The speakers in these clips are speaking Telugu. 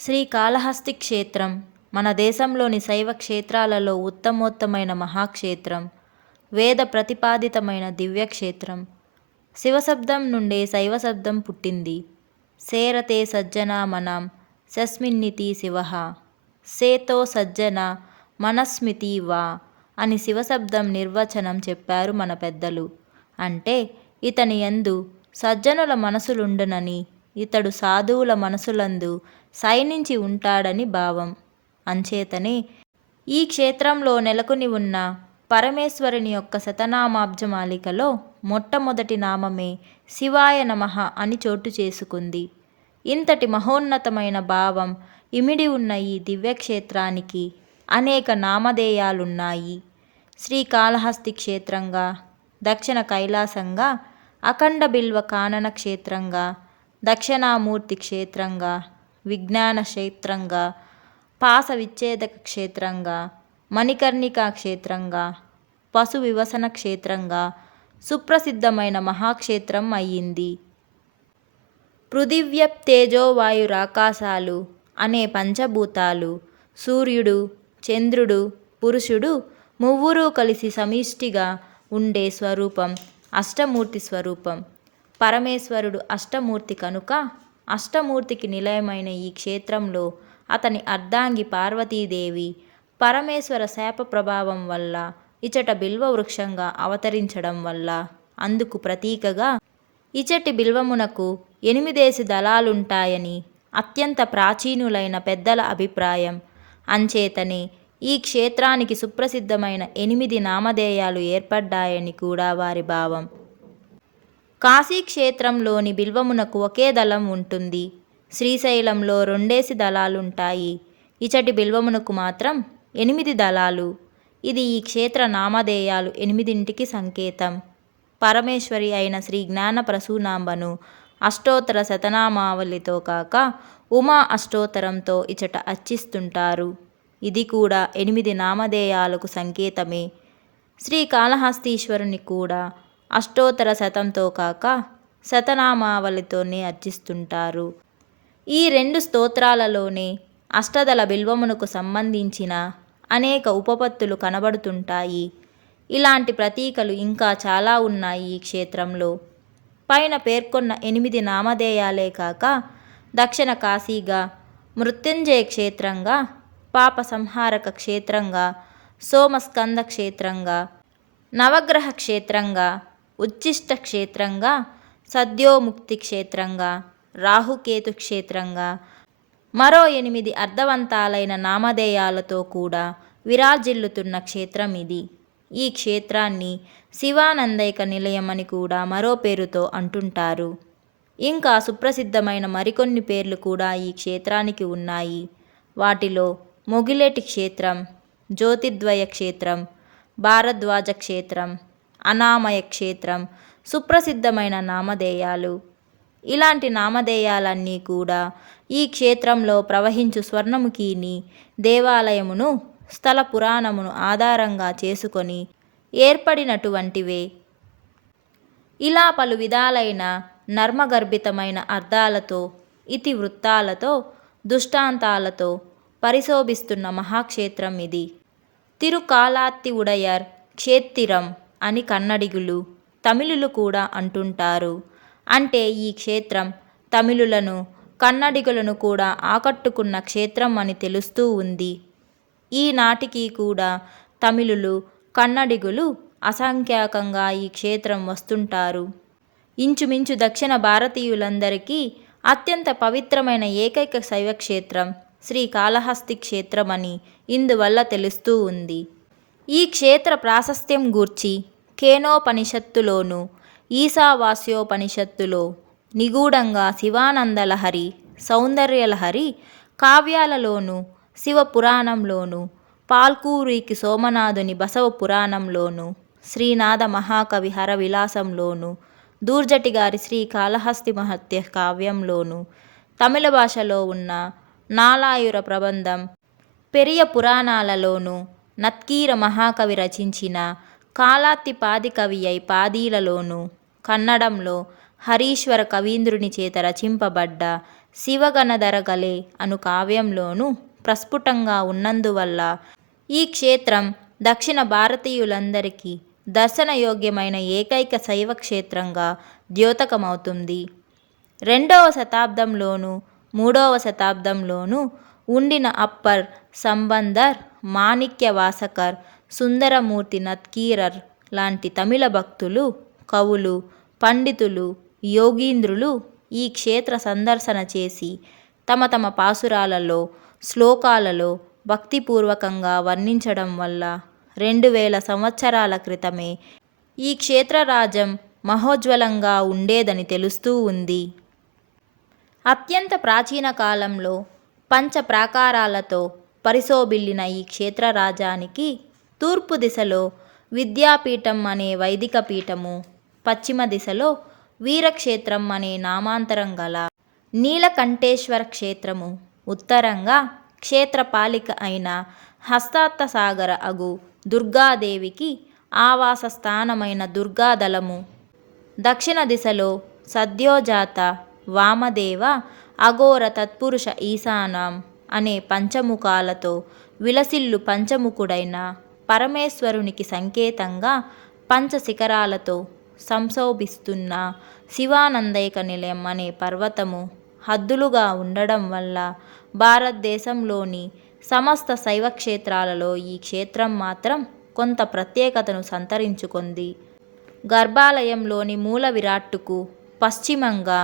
శ్రీకాళహస్తి క్షేత్రం మన దేశంలోని శైవ క్షేత్రాలలో ఉత్తమోత్తమైన మహాక్షేత్రం, వేద ప్రతిపాదితమైన దివ్యక్షేత్రం. శివశబ్దం నుండే శైవశబ్దం పుట్టింది. సేరతే సజ్జనా మనాం శస్మిన్నితి శివః, సేతో సజ్జన మనస్మితి వా అని శివశబ్దం నిర్వచనం చెప్పారు మన పెద్దలు. అంటే ఇతని యందు సజ్జనుల మనసులుండునని, ఇతడు సాధువుల మనసులందు శయనించి ఉంటాడని భావం. అంచేతనే ఈ క్షేత్రంలో నెలకొని ఉన్న పరమేశ్వరుని యొక్క శతనామాబ్జమాలికలో మొట్టమొదటి నామమే శివాయ నమః అని చోటు చేసుకుంది. ఇంతటి మహోన్నతమైన భావం ఇమిడి ఉన్న ఈ దివ్యక్షేత్రానికి అనేక నామధేయాలున్నాయి. శ్రీకాళహస్తి క్షేత్రంగా, దక్షిణ కైలాసంగా, అఖండ బిల్వ కానన క్షేత్రంగా, దక్షిణామూర్తి క్షేత్రంగా, విజ్ఞాన క్షేత్రంగా, పాస విచ్ఛేదక క్షేత్రంగా, మణికర్ణికా క్షేత్రంగా, పశు వివసన క్షేత్రంగా సుప్రసిద్ధమైన మహాక్షేత్రం అయ్యింది. పృథివ్యప్ తేజోవాయురాకాశాలు అనే పంచభూతాలు, సూర్యుడు, చంద్రుడు, పురుషుడు మువ్వురూ కలిసి సమిష్టిగా ఉండే స్వరూపం అష్టమూర్తి స్వరూపం. పరమేశ్వరుడు అష్టమూర్తి కనుక అష్టమూర్తికి నిలయమైన ఈ క్షేత్రంలో అతని అర్ధాంగి పార్వతీదేవి పరమేశ్వర శాప ప్రభావం వల్ల ఇచట బిల్వవృక్షంగా అవతరించడం వల్ల అందుకు ప్రతీకగా ఇచటి బిల్వమునకు 8 దళాలుంటాయని అత్యంత ప్రాచీనులైన పెద్దల అభిప్రాయం. అంచేతనే ఈ క్షేత్రానికి సుప్రసిద్ధమైన 8 నామధేయాలు ఏర్పడ్డాయని కూడా వారి భావం. కాశీక్షేత్రంలోని బిల్వమునకు ఒకే దళం ఉంటుంది. శ్రీశైలంలో 2 దళాలుంటాయి. ఇచటి బిల్వమునకు మాత్రం 8 దళాలు. ఇది ఈ క్షేత్ర నామధేయాలు 8ంటికి సంకేతం. పరమేశ్వరి అయిన శ్రీ జ్ఞాన ప్రసూనాంబను అష్టోత్తర శతనామావళితో కాక ఉమా అష్టోత్తరంతో ఇచట అర్చిస్తుంటారు. ఇది కూడా 8 నామధేయాలకు సంకేతమే. శ్రీకాళహస్తీశ్వరుని కూడా అష్టోత్తర శతంతో కాక శతనామావళితోనే అర్చిస్తుంటారు. ఈ 2 స్తోత్రాలలోనే అష్టదళ బిల్వమునకు సంబంధించిన అనేక ఉపపత్తులు కనబడుతుంటాయి. ఇలాంటి ప్రతీకలు ఇంకా చాలా ఉన్నాయి ఈ క్షేత్రంలో. పైన పేర్కొన్న 8 నామధేయాలే కాక దక్షిణ కాశీగా, మృత్యుంజయ క్షేత్రంగా, పాప సంహారక క్షేత్రంగా, సోమస్కంద క్షేత్రంగా, నవగ్రహ క్షేత్రంగా, ఉచ్ఛిష్ట క్షేత్రంగా, సద్యోముక్తి క్షేత్రంగా, రాహుకేతు క్షేత్రంగా, మరో 8 అర్థవంతాలైన నామధేయాలతో కూడా విరాజిల్లుతున్న క్షేత్రం ఇది. ఈ క్షేత్రాన్ని శివానందైక నిలయం అని కూడా మరో పేరుతో అంటుంటారు. ఇంకా సుప్రసిద్ధమైన మరికొన్ని పేర్లు కూడా ఈ క్షేత్రానికి ఉన్నాయి. వాటిలో మొగిలేటి క్షేత్రం, జ్యోతిద్వయ క్షేత్రం, భారద్వాజ క్షేత్రం, అనామయ క్షేత్రం సుప్రసిద్ధమైన నామధేయాలు. ఇలాంటి నామధేయాలన్నీ కూడా ఈ క్షేత్రంలో ప్రవహించు స్వర్ణముఖిని దేవాలయమును, స్థల పురాణమును ఆధారంగా చేసుకొని ఏర్పడినటువంటివే. ఇలా పలు విధాలైన నర్మగర్భితమైన అర్థాలతో, ఇతివృత్తాలతో, దృష్టాంతాలతో పరిశోభిస్తున్న మహాక్షేత్రం ఇది. తిరుకాలాత్తి ఉడయర్ క్షేత్తిరం అని కన్నడిగులు, తమిళులు కూడా అంటుంటారు. అంటే ఈ క్షేత్రం తమిళులను, కన్నడిగులను కూడా ఆకట్టుకున్న క్షేత్రం అని తెలుస్తూ ఉంది. ఈనాటికి కూడా తమిళులు, కన్నడిగులు అసంఖ్యాకంగా ఈ క్షేత్రం వస్తుంటారు. ఇంచుమించు దక్షిణ భారతీయులందరికీ అత్యంత పవిత్రమైన ఏకైక శైవక్షేత్రం శ్రీకాళహస్తి క్షేత్రమని ఇందువల్ల తెలుస్తూ ఉంది. ఈ క్షేత్ర ప్రాశస్త్యం గూర్చి కేనోపనిషత్తులోను, ఈశావాస్యోపనిషత్తులో నిగూఢంగా శివానందలహరి, సౌందర్యలహరి కావ్యాలలోను, శివపురాణంలోను, పాల్కూరికి సోమనాథుని బసవ పురాణంలోను, శ్రీనాథ మహాకవి హర విలాసంలోను, దూర్జటి గారి శ్రీకాళహస్తి మహత్య కావ్యంలోను, తమిళ భాషలో ఉన్న నాలాయుర ప్రబంధం, పెరియ పురాణాలలోను, నత్కీర మహాకవి రచించిన కాలాత్తి పాదికవి అయి పాదీలలోను, కన్నడంలో హరీశ్వర కవీంద్రుని చేత రచింపబడ్డ శివగణధరగలే అను కావ్యంలోనూ ప్రస్ఫుటంగా ఉన్నందువల్ల ఈ క్షేత్రం దక్షిణ భారతీయులందరికీ దర్శనయోగ్యమైన ఏకైక శైవ క్షేత్రంగా ద్యోతకమవుతుంది. 2వ శతాబ్దంలోనూ 3వ శతాబ్దంలోనూ ఉండిన అప్పర్ సంబందర్, మాణిక్య వాసకర్, సుందరమూర్తి నత్కీరర్ లాంటి తమిళ భక్తులు, కవులు, పండితులు, యోగీంద్రులు ఈ క్షేత్ర సందర్శన చేసి తమ తమ పాసురాలలో, శ్లోకాలలో భక్తిపూర్వకంగా వర్ణించడం వల్ల 2000 సంవత్సరాల క్రితమే ఈ క్షేత్రరాజం మహోజ్వలంగా ఉండేదని తెలుస్తూ ఉంది. అత్యంత ప్రాచీన కాలంలో పంచ ప్రాకారాలతో పరిశోభిల్లిన ఈ క్షేత్రరాజానికి తూర్పు దిశలో విద్యాపీఠం అనే వైదిక పీఠము, పశ్చిమ దిశలో వీరక్షేత్రం అనే నామాంతరం గల నీలకంఠేశ్వర క్షేత్రము, ఉత్తరంగా క్షేత్రపాలిక అయిన హస్తాత్తసాగర అగు దుర్గాదేవికి ఆవాస స్థానమైన దుర్గాదలము, దక్షిణ దిశలో సద్యోజాత వామదేవ అఘోర తత్పురుష ఈశానాం అనే పంచముఖాలతో విలసిల్లు పంచముఖుడైన పరమేశ్వరునికి సంకేతంగా పంచశిఖరాలతో సంశోభిస్తున్న శివానందైక నిలయం అనే పర్వతము హద్దులుగా ఉండడం వల్ల భారతదేశంలోని సమస్త శైవ క్షేత్రాలలో ఈ క్షేత్రం మాత్రం కొంత ప్రత్యేకతను సంతరించుకుంది. గర్భాలయంలోని మూల విరాట్టుకు పశ్చిమంగా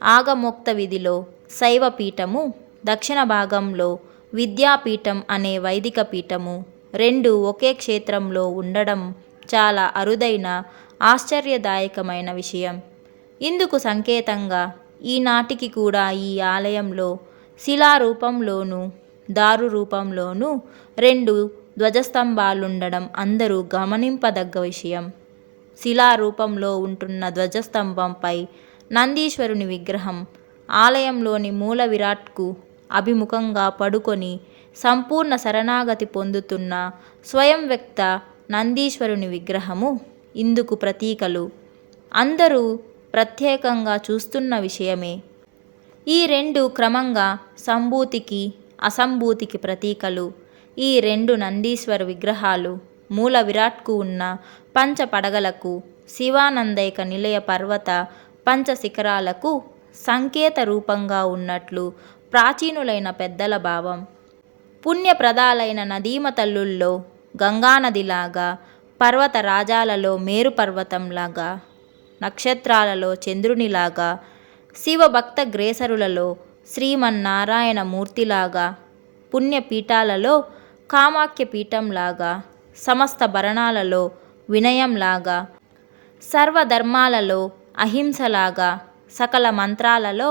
ఆగమోక్త వీధిలో శైవపీఠము, దక్షిణ భాగంలో విద్యాపీఠం అనే వైదిక పీఠము రెండు ఒకే క్షేత్రంలో ఉండడం చాలా అరుదైన ఆశ్చర్యదాయకమైన విషయం. ఇందుకు సంకేతంగా ఈనాటికి కూడా ఈ ఆలయంలో శిలారూపంలోనూ దారు రూపంలోనూ 2 ధ్వజస్తంభాలుండడం అందరూ గమనింపదగ్గ విషయం. శిలారూపంలో ఉంటున్న ధ్వజస్తంభంపై నందీశ్వరుని విగ్రహం ఆలయంలోని మూల విరాట్కు అభిముఖంగా పడుకొని సంపూర్ణ శరణాగతి పొందుతున్న స్వయం వ్యక్త నందీశ్వరుని విగ్రహము ఇందుకు ప్రతీకలు. అందరూ ప్రత్యేకంగా చూస్తున్న విషయమే. ఈ 2 క్రమంగా సంభూతికి అసంభూతికి ప్రతీకలు. ఈ 2 నందీశ్వర విగ్రహాలు మూల విరాట్కు ఉన్న పంచ పడగలకు, శివానందైక నిలయ పర్వత పంచశిఖరాలకు సంకేత రూపంగా ఉన్నట్లు ప్రాచీనులైన పెద్దల భావం. పుణ్యప్రదాలైన నదీమ తల్లుల్లో గంగానదిలాగా, పర్వత రాజాలలో మేరు పర్వతంలాగా, నక్షత్రాలలో చంద్రునిలాగా, శివభక్త గ్రేసరులలో శ్రీమన్నారాయణ మూర్తిలాగా, పుణ్యపీఠాలలో కామాఖ్య పీఠంలాగా, సమస్త భరణాలలో వినయంలాగా, సర్వధర్మాలలో అహింసలాగా, సకల మంత్రాలలో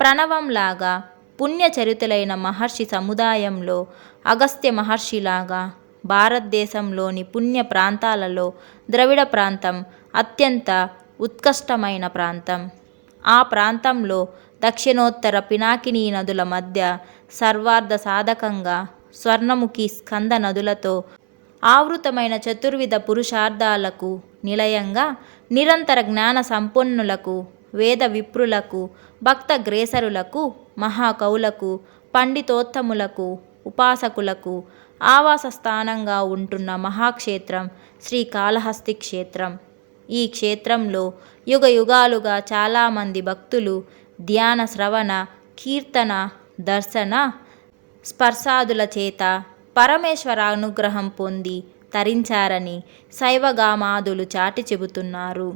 ప్రణవంలాగా, పుణ్యచరితులైన మహర్షి సముదాయంలో అగస్త్య మహర్షిలాగా, భారతదేశంలోని పుణ్య ప్రాంతాలలో ద్రవిడ ప్రాంతం అత్యంత ఉత్కృష్టమైన ప్రాంతం. ఆ ప్రాంతంలో దక్షిణోత్తర పినాకినీ నదుల మధ్య సర్వార్థ సాధకంగా స్వర్ణముఖి స్కంద నదులతో ఆవృతమైన చతుర్విధ పురుషార్థాలకు నిలయంగా నిరంతర జ్ఞాన సంపన్నులకు, వేద విప్రులకు, భక్త గ్రేసరులకు, మహాకవులకు, పండితోత్తములకు, ఉపాసకులకు ఆవాస స్థానంగా ఉంటున్న మహాక్షేత్రం శ్రీకాళహస్తి క్షేత్రం. ఈ క్షేత్రంలో యుగ యుగాలుగా చాలామంది భక్తులు ధ్యాన, శ్రవణ, కీర్తన, దర్శన, స్పర్శాదుల చేత పరమేశ్వర అనుగ్రహం పొంది తరించారని శైవగామాదులు చాటి చెబుతున్నారు.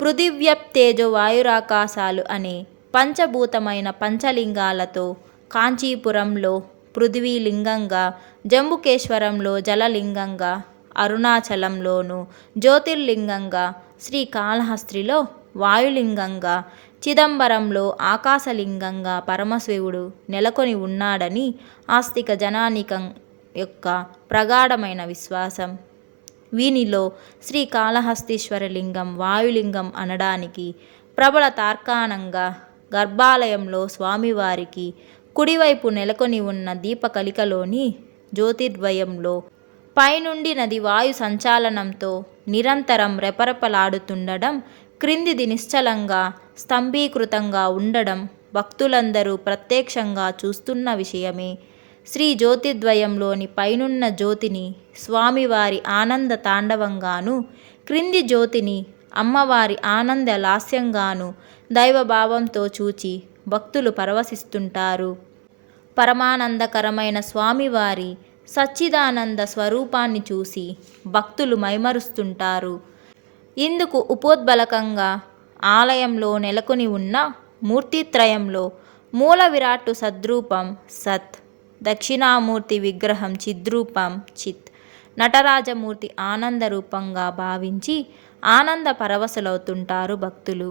పృథివ్యప్తేజో వాయురాకాశాలు అనే పంచభూతమైన పంచలింగాలతో కాంచీపురంలో పృథ్వీలింగంగా, జంబుకేశ్వరంలో జలలింగంగా, అరుణాచలంలోను జ్యోతిర్లింగంగా, శ్రీకాళహస్తిలో వాయులింగంగా, చిదంబరంలో ఆకాశలింగంగా పరమశివుడు నెలకొని ఉన్నాడని ఆస్తిక జనానికం యొక్క ప్రగాఢమైన విశ్వాసం. వీనిలో శ్రీకాళహస్తీశ్వర లింగం వాయులింగం అనడానికి ప్రబల తార్కాణంగా గర్భాలయంలో స్వామివారికి కుడివైపు నెలకొని ఉన్న దీపకలికలోని జ్యోతిర్ద్వయంలో పైనుండి నది వాయు సంచాలనంతో నిరంతరం రెపరెపలాడుతుండడం, క్రిందిది నిశ్చలంగా స్తంభీకృతంగా ఉండడం భక్తులందరూ ప్రత్యక్షంగా చూస్తున్న విషయమే. శ్రీ జ్యోతిద్వయంలోని పైనున్న జ్యోతిని స్వామివారి ఆనంద తాండవంగాను, క్రింది జ్యోతిని అమ్మవారి ఆనంద లాస్యంగాను దైవభావంతో చూచి భక్తులు పరవశిస్తుంటారు. పరమానందకరమైన స్వామివారి సచ్చిదానంద స్వరూపాన్ని చూసి భక్తులు మైమరుస్తుంటారు. ఇందుకు ఉపోద్బలకంగా ఆలయంలో నెలకొని ఉన్న మూర్తిత్రయంలో మూల విరాట్టు సద్రూపం సత్, దక్షిణామూర్తి విగ్రహం చిద్రూపం చిత్, నటరాజమూర్తి ఆనంద రూపంగా భావించి ఆనంద పరవశులవుతుంటారు భక్తులు.